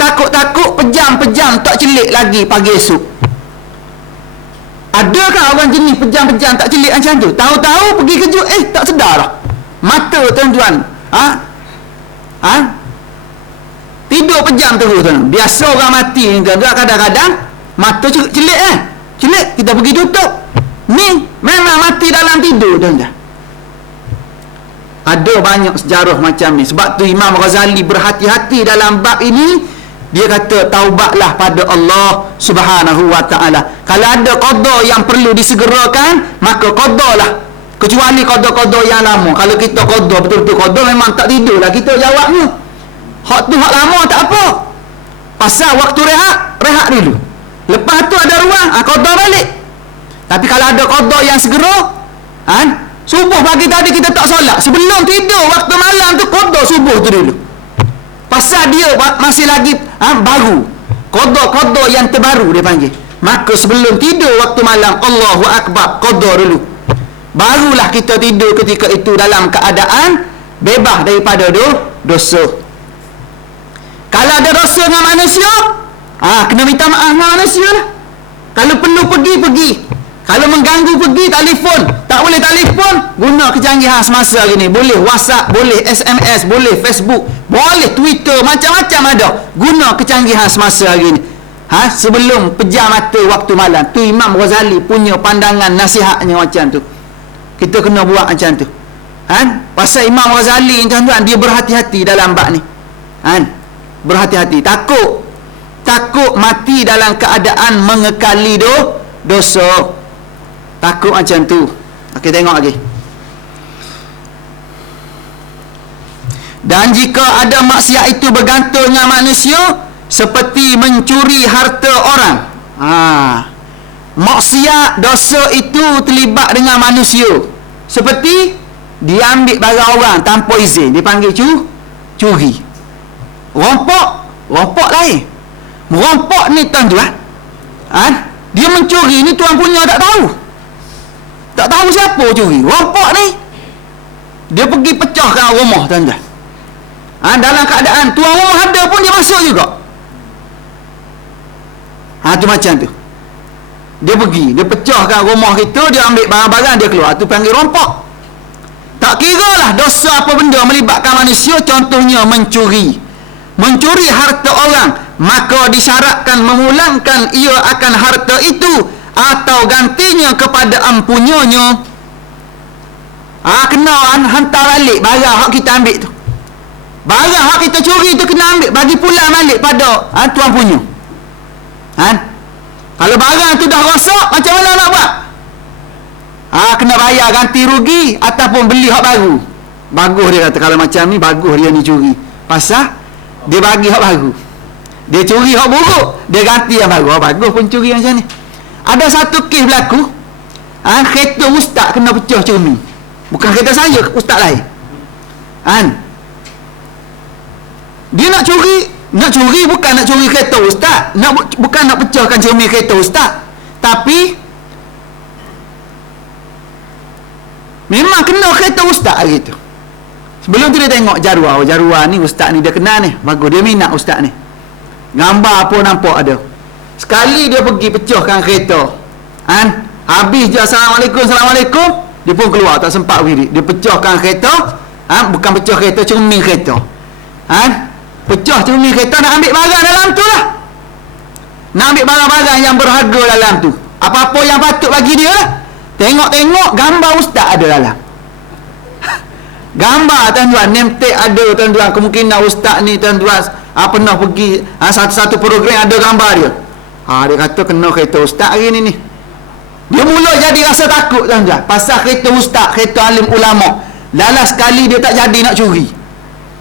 takut-takut pejam tak celik lagi pagi esok. Adakah orang jenis pejam tak celik macam tu? Tahu-tahu pergi kerja, tak sedar dah. Mata tuan-tuan, tidur pejam terus tuan. Biasa orang mati ni tuan-tuan, kadang-kadang mata celik celik, kita pergi tutup. Ni memang mati dalam tidur tuan-tuan. Ada banyak sejarah macam ni. Sebab tu Imam Ghazali berhati-hati dalam bab ini. Dia kata taubatlah pada Allah Subhanahu wa ta'ala. Kalau ada qada yang perlu disegerakan, maka qadalah. Kecuali qada-qada yang lama. Kalau kita qada betul-betul qada, memang tak tidur lah kita jawabnya. Hak tu hak lama tak apa. Pasal waktu rehat dulu. Lepas tu ada ruang, qada balik. Tapi kalau ada qada yang segera, subuh pagi tadi kita tak solat, sebelum tidur waktu malam tu qada subuh tu dulu. Pasal dia masih lagi baru. Qada yang terbaru dia panggil. Maka sebelum tidur waktu malam, Allahu Akbar, qada dulu. Barulah kita tidur ketika itu dalam keadaan bebas daripada dosa. Kalau ada dosa dengan manusia, kena minta maaf dengan manusia lah. Kalau perlu pergi. Kalau mengganggu pergi telefon. Tak boleh telefon, guna kecanggihan semasa gini. Boleh WhatsApp, boleh SMS, boleh Facebook, boleh Twitter, macam-macam ada. Guna kecanggihan semasa gini. Sebelum pejam mata waktu malam. Tu Imam Ghazali punya pandangan nasihatnya macam tu. Kita kena buat macam tu. Pasal Imam Ghazali tuan-tuan, dia berhati-hati dalam bab ni. Berhati-hati. Takut mati dalam keadaan mengekali dosa. Takut macam tu. Okey, tengok lagi. Dan jika ada maksiat itu bergantung dengan manusia, seperti mencuri harta orang. Maksiat, dosa itu terlibat dengan manusia. Seperti dia ambil barang orang tanpa izin, dipanggil curi. Rompok lain. Merompok ni tuan-tuan, dia mencuri ni tuan punya tak tahu. Tak tahu siapa curi. Rompok ni dia pergi pecahkan rumah tuan-tuan. Dalam keadaan tuan rumah ada pun dia masuk juga. Tu macam tu. Dia pergi, dia pecahkan rumah kita, dia ambil barang-barang, dia keluar. Tu panggil rompok. Tak kira lah dosa apa benda melibatkan manusia. Contohnya mencuri harta orang, maka disyaratkan memulangkan ia akan harta itu atau gantinya kepada empunyanya. Kena hantar balik barang hak kita ambil tu. Barang hak kita curi tu kena ambil, bagi pulang balik pada tuan punya. Kalau barang tu dah rosak, macam mana nak buat? Kena bayar ganti rugi ataupun beli hak baru. Bagus dia kata, kalau macam ni bagus dia ni curi. Pasal dia bagi hak baru. Dia curi hak buruk, dia ganti yang baru. Bagus pun curi macam ni. Ada satu kes berlaku, kereta ustaz kena pecah cermin. Bukan kereta saya, ustaz lain. Dia nak curi bukan nak curi kereta ustaz, bukan nak pecahkan cermin kereta ustaz, tapi memang kena kereta ustaz hari tu. Sebelum tu dia tengok jaruah ni ustaz ni dia kenal ni, bagus, dia minat ustaz ni, gambar apa nampak ada. Sekali dia pergi pecahkan kereta, habis je Assalamualaikum, dia pun keluar, tak sempat wirid. Dia pecahkan kereta, bukan pecah kereta, cermin kereta. Pecah cermin kereta, nak ambil barang dalam tu lah. Nak ambil barang-barang yang berharga dalam tu. Apa-apa yang patut bagi dia lah. Tengok-tengok gambar ustaz ada dalam. Gambar tuan-tuan, name tag ada tuan-tuan. Kemungkinan ustaz ni tuan-tuan pernah pergi satu-satu program ada gambar dia. Dia kata kena kereta ustaz hari ni. Dia mula jadi rasa takut tuan-tuan, pasal kereta ustaz, kereta alim ulama. Lala sekali dia tak jadi nak curi.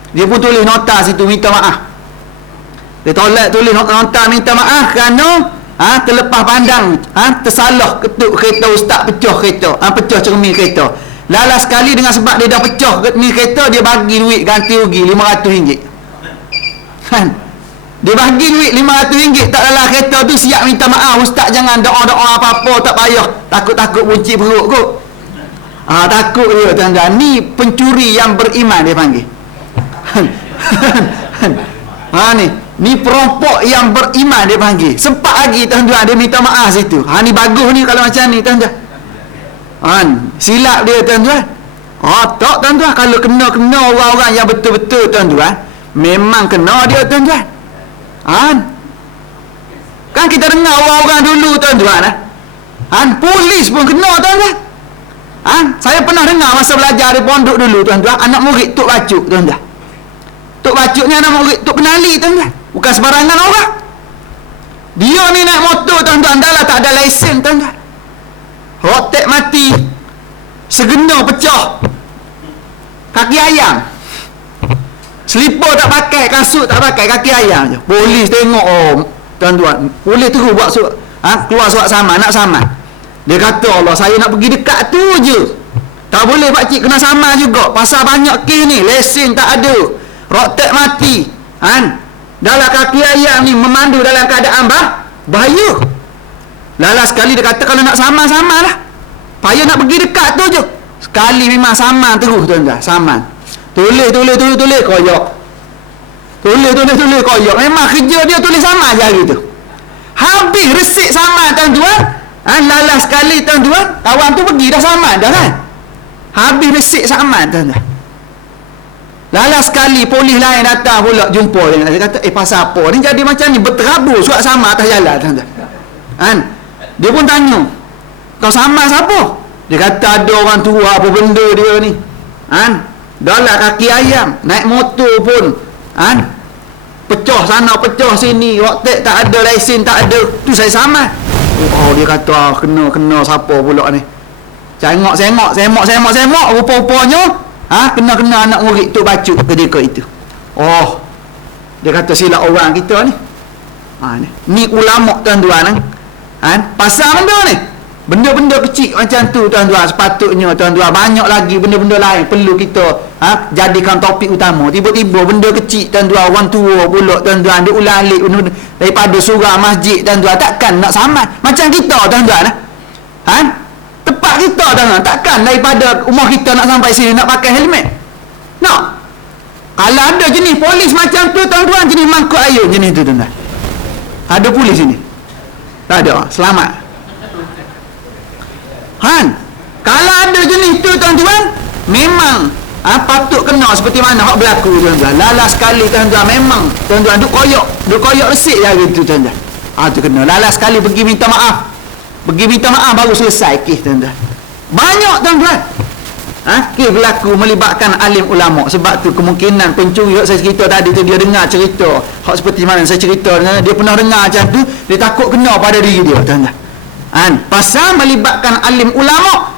Dia pun tulis nota situ minta maaf. Dia tulis nota minta maaf kerana terlepas pandang, tersalah ketuk kereta ustaz, pecah kereta, pecah cermin kereta. Lala sekali dengan sebab dia dah pecah cermin kereta, dia bagi duit ganti rugi RM500. Dia bagi duit RM500 tak dalam kereta tu, siap minta maaf ustaz, jangan doa-doa apa-apa, tak payah, takut-takut bunci perut kot. Takut dia tuan-tuan. Ni pencuri yang beriman dia panggil. Ni perampok yang beriman dia panggil. Sempat lagi tuan-tuan dia minta maaf situ. Ni bagus ni kalau macam ni tuan-tuan. Silap dia tuan-tuan. Tak tuan-tuan, kalau kena orang-orang yang betul-betul tuan-tuan, memang kena dia tuan-tuan. Kan kita dengar orang-orang dulu tuan-tuan, polis pun kena tuan-tuan. Saya pernah dengar masa belajar di pondok dulu tuan-tuan, anak murid Tok Bacuk tuan-tuan. Tok Bacuk ni anak murid Tok Penali tuan-tuan, bukan sebarangan orang. Dia ni naik motor tuan-tuan, dah lah tak ada lesen tuan-tuan. Rotek mati, segena pecah, kaki ayam, selipar tak pakai, kasut tak pakai, kaki ayam je. Polis tengok, tuan-tuan, polis terus buat surat, keluar surat saman, nak saman. Dia kata, Allah, saya nak pergi dekat tu je, tak boleh pakcik, kena saman juga, pasal banyak kes ni, lesen tak ada, rotek mati, dalam kaki ayam ni memandu dalam keadaan bahaya. Lala sekali dia kata, kalau nak saman lah, payah nak pergi dekat tu je. Sekali memang saman terus tuan-tuan, saman. Tulis koyak. Tulis koyak. Memang kerja dia tulis saman je hari tu. Habis resip saman tuan-tuan, lala sekali tuan-tuan, kawan tu pergi dah saman dah kan. Habis resip saman tuan-tuan. Lala sekali polis lain datang pula jumpa dia. Dia kata, pasal apa ni jadi macam ni, berterabur surat saman atas jalan tuan-tuan. Dia pun tanya, kau saman siapa? Dia kata ada orang tua apa benda dia ni. Dalam kaki ayam, naik motor pun pecah sana pecah sini, waktu tak ada lesen, tak ada, tu saya saman. Dia kata kena siapa pula ni. Sengok rupa-rupanya kena anak murid Tok Bacuk ketika itu. Dia kata silap orang kita ni. Ni ulama tuan-tuan. Pasal benda kecil macam tu tuan-tuan, sepatutnya tuan-tuan banyak lagi benda-benda lain perlu kita jadikan topik utama. Tiba-tiba benda kecil tuan-tuan, orang tua pula tuan-tuan, dia ulang-alik daripada surah masjid tuan-tuan, takkan nak saman macam kita tuan-tuan. Tepat kita tuan-tuan, takkan daripada umur kita nak sampai sini nak pakai helmet. Kalau ada jenis polis macam tu tuan-tuan, jenis mangkuk air jenis tu tuan-tuan, ada polis sini tak ada, selamat. Kalau ada jenis tu tuan-tuan, memang patut kena seperti mana hak berlaku tuan-tuan. Lala sekali tuan-tuan, memang tuan-tuan duk koyak resip je gitu tuan-tuan. Tu kena. Lala sekali pergi minta maaf baru selesai kes tuan-tuan. Banyak tuan-tuan kes berlaku melibatkan alim ulama. Sebab tu kemungkinan pencuri hak saya cerita tadi tu, dia dengar cerita hak seperti mana saya cerita, dia pernah dengar macam tu, dia takut kena pada diri dia tuan-tuan. Pasal melibatkan alim ulama.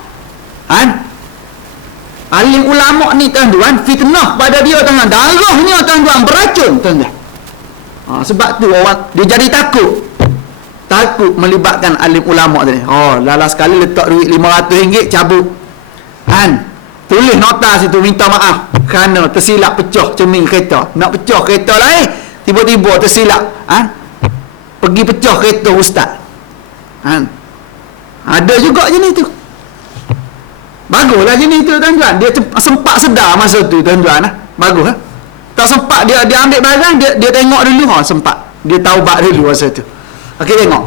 Alim ulama ni tuan-tuan, fitnah pada dia tuan-tuan, darahnya tuan-tuan beracun tuan-tuan. Sebab tu orang dia jadi takut melibatkan alim ulama tadi. Lala sekali letak duit RM500 cabut. Tulis nota situ minta maaf kerana tersilap pecah cermin kereta. Nak pecah kereta lain, tiba-tiba tersilap pergi pecah kereta ustaz. Ada juga jenis tu. Baguslah jenis tu tuan-tuan. Dia sempat sedar masa tu tuan-tuan. Bagus tak sempat dia ambil barang, dia tengok dulu, sempat dia taubat dulu masa tu. Okey, tengok.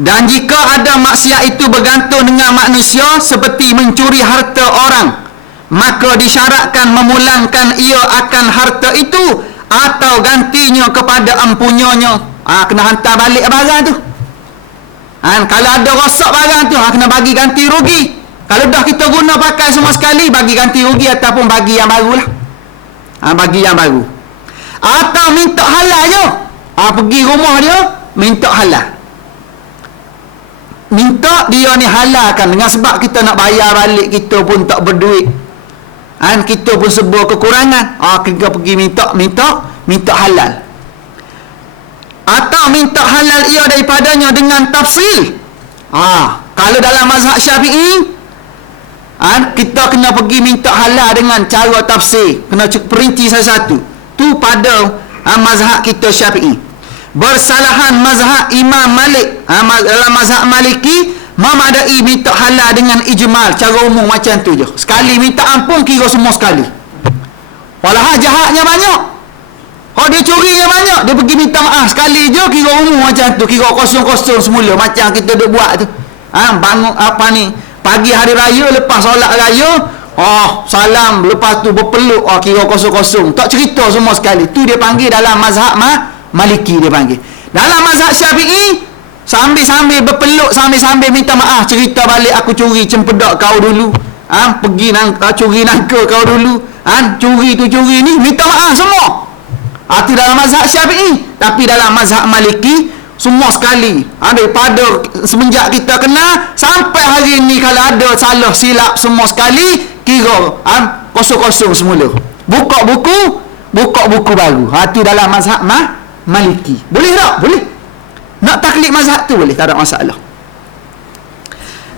Dan jika ada maksiat itu bergantung dengan manusia seperti mencuri harta orang, maka disyaratkan memulangkan ia akan harta itu atau gantinya kepada empunyanya. Kena hantar balik barang tu. Kalau ada rosak barang tu, kena bagi ganti rugi. Kalau dah kita guna pakai semua sekali, bagi ganti rugi ataupun bagi yang baru lah. Bagi yang baru. Atau minta halal je. Pergi rumah dia, minta halal. Minta dia ni halalkan, dengan sebab kita nak bayar balik, kita pun tak berduit. Kita pun sebuah kekurangan. Kita pergi minta halal. Atau minta halal ia daripadanya dengan tafsil. Kalau dalam mazhab Syafi'i, kita kena pergi minta halal dengan cara tafsir, kena perinci satu-satu. Tu pada mazhab kita Syafi'i. Bersalahan mazhab Imam Malik, dalam mazhab Maliki memadai minta halal dengan ijmal, cara umum macam tu je. Sekali minta ampun, kira semua sekali. Walau jahatnya banyak. Oh, dia curinya banyak, dia pergi minta maaf sekali je, kira umur macam tu, kira kosong-kosong semula macam kita duk buat tu. Bangun apa ni, pagi hari raya lepas solat raya, salam, lepas tu berpeluk, kira kosong-kosong, tak cerita semua sekali. Tu dia panggil dalam mazhab Maliki, dia panggil. Dalam mazhab Syafi'i, sambil-sambil berpeluk, sambil-sambil minta maaf, cerita balik, aku curi cempedak kau dulu, pergi curi nangka kau dulu, curi tu curi ni, minta maaf semua. Itu dalam mazhab Syafi'i. Tapi dalam mazhab Maliki, semua sekali, daripada semenjak kita kenal sampai hari ni, kalau ada salah silap semua sekali, kira kosong-kosong semula. Buka buku baru. Itu dalam mazhab Maliki. Boleh tak? Boleh. Nak taklid mazhab tu boleh, tak ada masalah.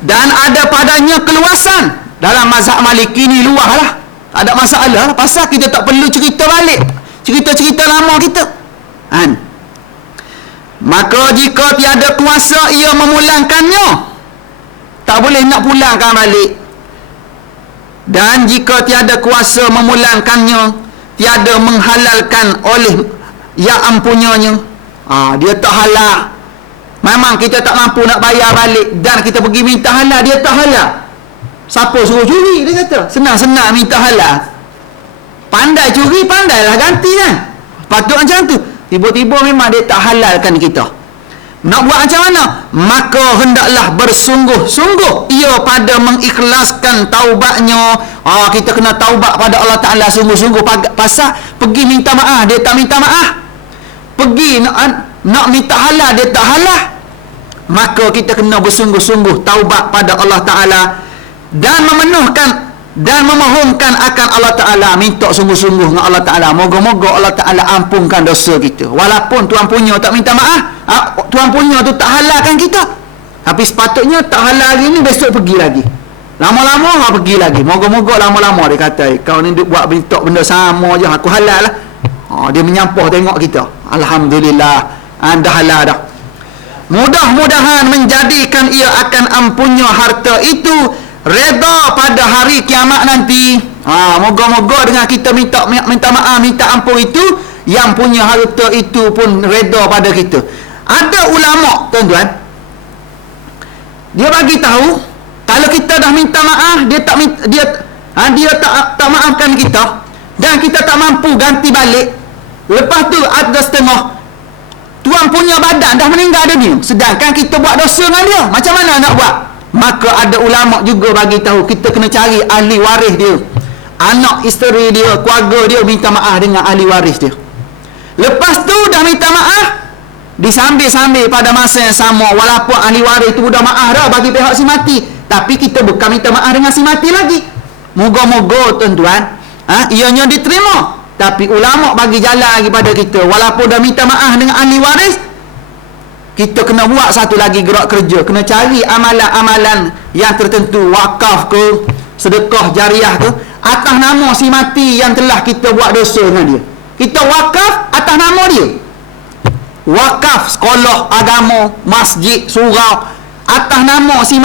Dan ada padanya keluasan. Dalam mazhab Maliki ni luah lah, tak ada masalah lah. Pasal kita tak perlu cerita balik cerita-cerita lama kita. Maka jika tiada kuasa ia memulangkannya, tak boleh nak pulangkan balik. Dan jika tiada kuasa memulangkannya, tiada menghalalkan oleh yang ampunyanya, dia tak halal. Memang kita tak mampu nak bayar balik, dan kita pergi minta halal, dia tak halal. Siapa suruh curi? Dia kata senang-senang minta halal. Pandai curi, pandailah ganti kan. Patut macam tu. Tiba-tiba memang dia tak halalkan kita. Nak buat macam mana? Maka hendaklah bersungguh-sungguh ia pada mengikhlaskan taubatnya. Kita kena taubat pada Allah Ta'ala sungguh-sungguh. Pasal pergi minta maaf, dia tak minta maaf. Pergi nak minta halal, dia tak halal. Maka kita kena bersungguh-sungguh taubat pada Allah Ta'ala, dan memohonkan akan Allah Ta'ala, minta sungguh-sungguh dengan Allah Ta'ala. Moga-moga Allah Ta'ala ampunkan dosa kita. Walaupun Tuhan punya tak minta maaf, Tuhan punya tu tak halalkan kita, tapi sepatutnya tak halal hari ni, besok pergi lagi. Lama-lama pergi lagi. Moga-moga lama-lama dia kata, kau ni buat minta benda sama je, aku halal lah. Dia menyampah tengok kita. Alhamdulillah, anda halal dah. Mudah-mudahan menjadikan ia akan ampunnya harta itu reda pada hari kiamat nanti. Moga-moga dengan kita minta maaf, minta ampun itu, yang punya harta itu pun reda pada kita. Ada ulama, tuan-tuan, dia bagi tahu, kalau kita dah minta maaf, dia tak maafkan kita, dan kita tak mampu ganti balik, lepas tu ada setengah tuan punya badan dah meninggal dunia, sedangkan kita buat dosa dengan dia, macam mana nak buat? Maka ada ulama juga bagi tahu, kita kena cari ahli waris dia, anak isteri dia, keluarga dia, minta maaf dengan ahli waris dia. Lepas tu dah minta maaf, disambil-sambil pada masa yang sama, walaupun ahli waris tu dah maaf dah bagi pihak si mati, tapi kita bukan minta maaf dengan si mati lagi. Moga-moga tuan-tuan, ianya diterima. Tapi ulama bagi jalan lagi pada kita, walaupun dah minta maaf dengan ahli waris, kita kena buat satu lagi gerak kerja, kena cari amalan-amalan yang tertentu, wakaf ke, sedekah jariah ke, atas nama si mati yang telah kita buat dosa dengan dia. Kita wakaf atas nama dia, wakaf sekolah agama, masjid, surau, atas nama si